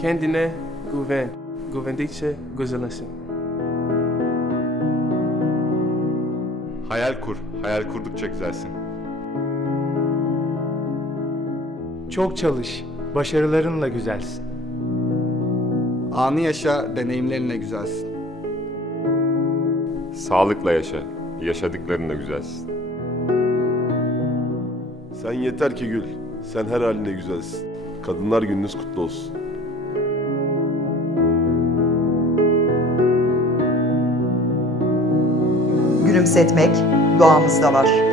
Kendine güven. Güvendikçe güzelleşin. Hayal kur. Hayal kurdukça güzelsin. Çok çalış, başarılarınla güzelsin. Anı yaşa, deneyimlerinle güzelsin. Sağlıkla yaşa. Yaşadıklarınla güzelsin. Sen yeter ki gül. Sen her haline güzelsin. Kadınlar Gününüz kutlu olsun. Gülümsetmek doğamızda var.